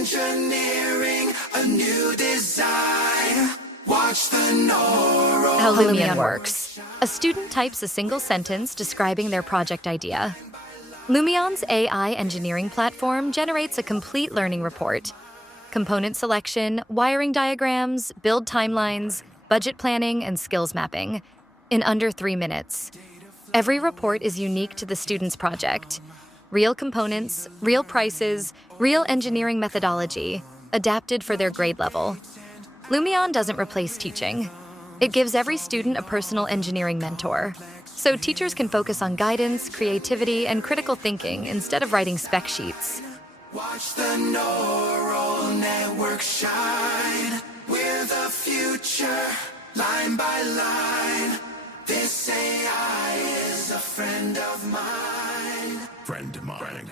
Engineering a new design. Watch the neural. How Lumion works. A student types a single sentence describing their project idea. Lumion's AI engineering platform generates a complete learning report. Component selection, wiring diagrams, build timelines, budget planning, and skills mapping in under 3 minutes. Every report is unique to the student's project. Real components, real prices, real engineering methodology, adapted for their grade level. Lumion doesn't replace teaching. It gives every student a personal engineering mentor, so teachers can focus on guidance, creativity, and critical thinking instead of writing spec sheets. Watch the neural network shine. We're the future, line by line. This AI is a friend of mine. Friend of mine.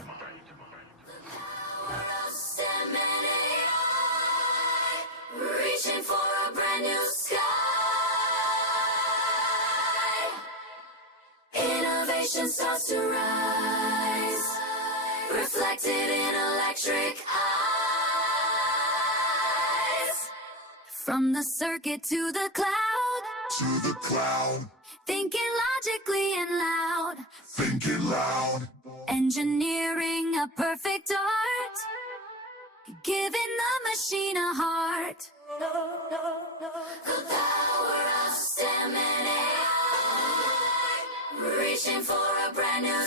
STEM and AI, reaching for a brand new sky. Innovation starts to rise, reflected in electric eyes. From the circuit to the cloud, thinking logically and loud, engineering a perfect art, giving the machine a heart. The power of STEM and AI, reaching for a brand new